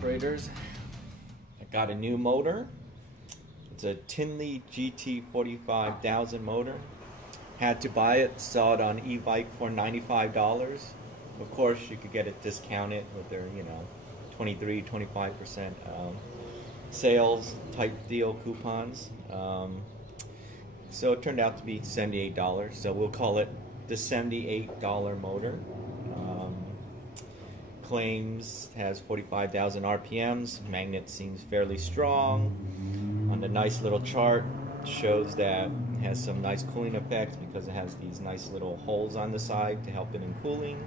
operators, I got a new motor. It's a Tinley GT 45,000 motor. Had to buy it, saw it on e-bike for $95. Of course, you could get it discounted with their, 23-25% sales type deal coupons. So it turned out to be $78. So we'll call it the $78 motor. Claims has 45,000 RPMs. Magnet seems fairly strong. On the nice little chart, shows that it has some nice cooling effects because it has these nice little holes on the side to help it in cooling.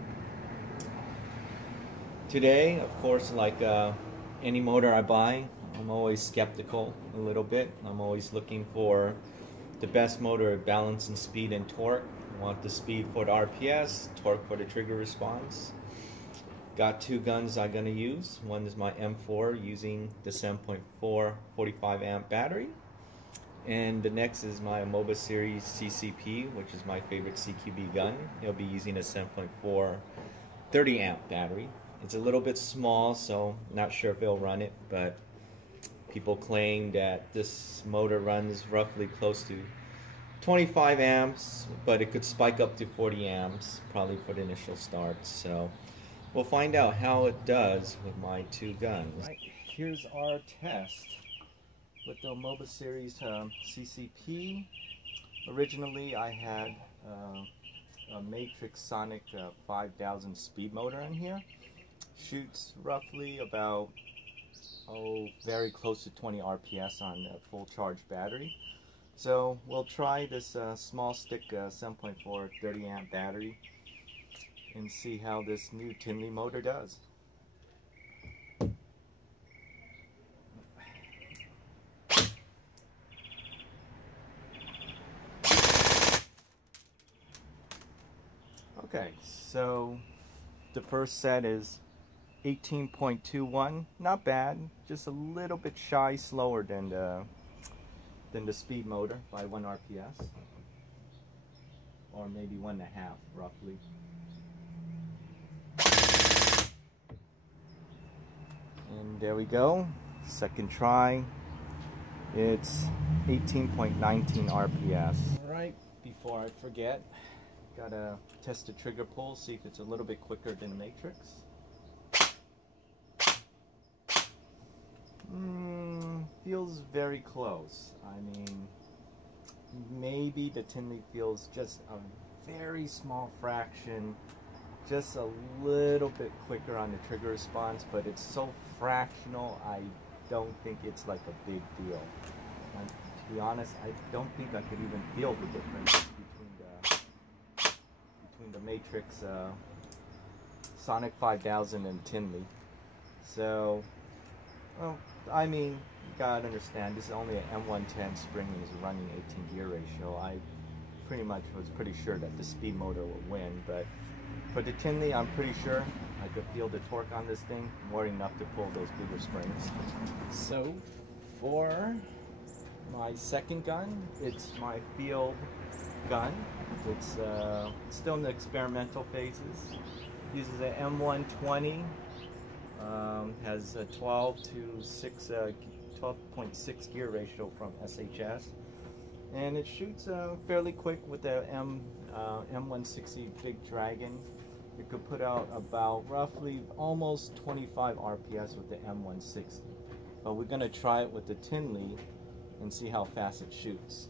Today, of course, like any motor I buy, I'm always skeptical a little bit. I'm always looking for the best motor of balance and speed and torque. I want the speed for the RPS, torque for the trigger response. Got two guns I'm going to use. One is my M4 using the 7.4 45 amp battery. And the next is my MOBA series CCP, which is my favorite CQB gun. It'll be using a 7.4 30 amp battery. It's a little bit small, so not sure if it'll run it, but people claim that this motor runs roughly close to 25 amps, but it could spike up to 40 amps probably for the initial start. So we'll find out how it does with my two guns. Right, here's our test with the MOBA series CCP. Originally I had a Matrix Sonic 5000 speed motor in here. Shoots roughly about, very close to 20 RPS on a full charge battery. So we'll try this small stick 7.4 30 amp battery and see how this new Tinley motor does. Okay, so the first set is 18.21, not bad, just a little bit shy slower than the speed motor by 1 RPS, or maybe 1.5 roughly. And there we go, second try, it's 18.19 RPS. Alright, before I forget, gotta test the trigger pull, see if it's a little bit quicker than the Matrix. Feels very close. I mean, maybe the Tinley feels just a very small fraction, just a little bit quicker on the trigger response, but it's so fractional, I don't think it's like a big deal. And to be honest, I don't think I could even feel the difference between the Matrix Sonic 5000 and Tinley. So, well, I mean, you gotta understand, this is only an M110 spring and is running 18 gear ratio. I pretty much was pretty sure that the speed motor would win, but for the Tinley, I'm pretty sure I could feel the torque on this thing more than enough to pull those bigger springs. So, for my second gun, it's my field gun. It's still in the experimental phases. Uses an M120. Has a 12.6 gear ratio from SHS, and it shoots fairly quick with the M160 Big Dragon. It could put out about roughly almost 25 RPS with the M160, but we're going to try it with the Tinley and see how fast it shoots.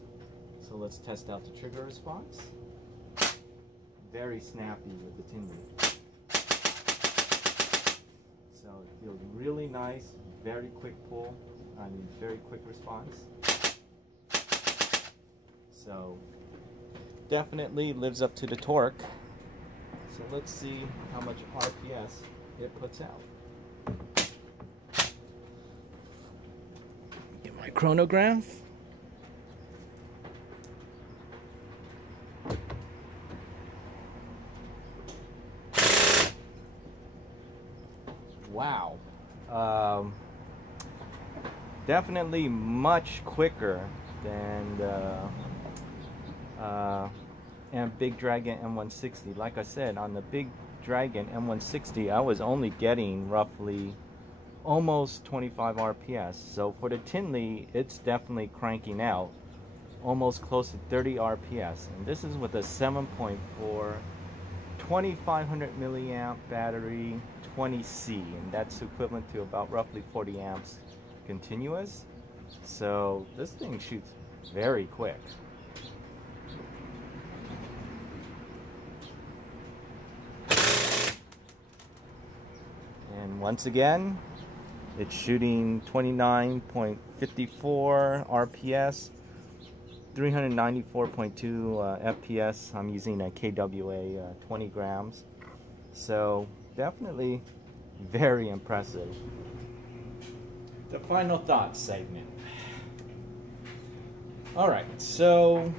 So let's test out the trigger response. Very snappy with the Tinley. So it feels really nice, very quick pull, I mean very quick response. So definitely lives up to the torque. So let's see how much RPS it puts out. Get my chronograph. Wow. Definitely much quicker than the Big Dragon M160. Like I said, on the Big Dragon M160, I was only getting roughly almost 25 RPS. So for the Tinley, it's definitely cranking out almost close to 30 RPS. And this is with a 7.4 2500 milliamp battery, 20C, and that's equivalent to about roughly 40 amps continuous. So this thing shoots very quick. And once again, it's shooting 29.54 RPS, 394.2 FPS. I'm using a KWA 20 grams. So definitely very impressive. The final thoughts segment. Alright, so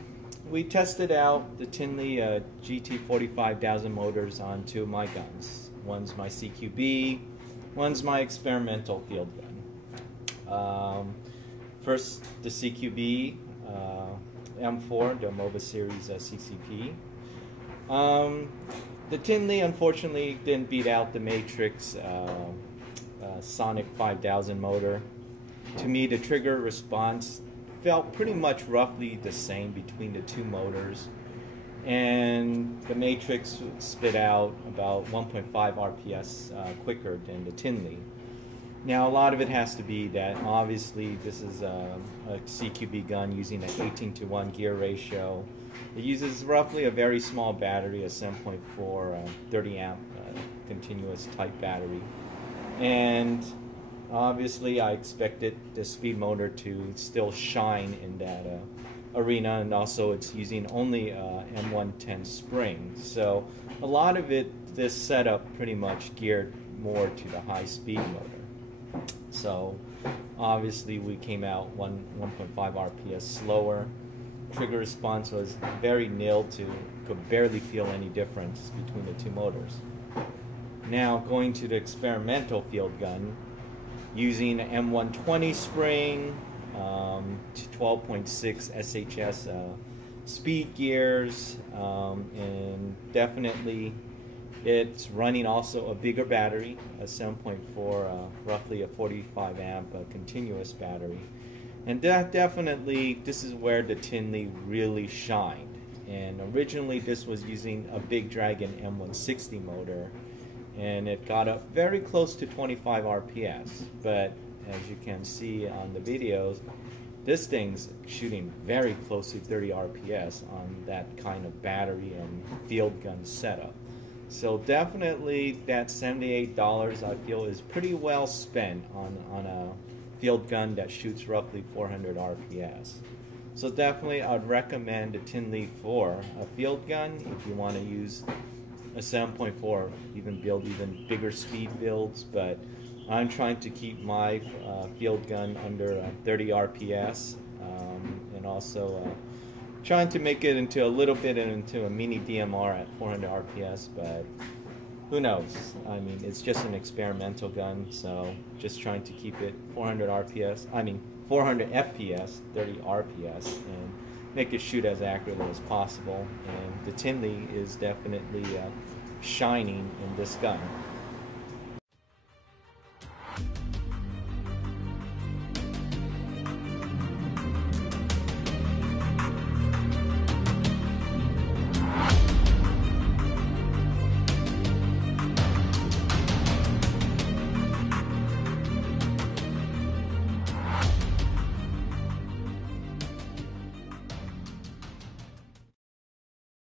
we tested out the Tinley GT45,000 motors on two of my guns. One's my CQB, one's my experimental field gun. First, the CQB M4, the MOBA series CCP. The Tinley unfortunately didn't beat out the Matrix Sonic 5000 motor. To me, the trigger response felt pretty much roughly the same between the two motors, and the Matrix spit out about 1.5 RPS quicker than the Tinley. Now, a lot of it has to be that obviously this is a CQB gun using an 18:1 gear ratio. It uses roughly a very small battery, a 7.4 30 amp continuous type battery. And obviously I expected the speed motor to still shine in that arena, and also it's using only M110 spring. So a lot of it, this setup pretty much geared more to the high speed motor. So obviously we came out 1.5 RPS slower. Trigger response was very nil to, could barely feel any difference between the two motors. Now going to the experimental field gun, using an M120 spring, 12.6 SHS speed gears, and definitely it's running also a bigger battery, a 7.4, roughly a 45 amp continuous battery. And that definitely, this is where the Tinley really shined. And originally this was using a Big Dragon M160 motor, and it got up very close to 25 RPS. But as you can see on the videos, this thing's shooting very close to 30 RPS on that kind of battery and field gun setup. So definitely that $78 I feel is pretty well spent on a field gun that shoots roughly 400 RPS. So definitely I'd recommend the Tinley for a field gun if you want to use a 7.4, even build even bigger speed builds. But I'm trying to keep my field gun under 30 RPS, and also trying to make it into a little bit into a mini DMR at 400 RPS, but who knows? I mean, it's just an experimental gun, so just trying to keep it 400 RPS, 400 FPS, 30 RPS, and make it shoot as accurately as possible. And the Tinley is definitely shining in this gun.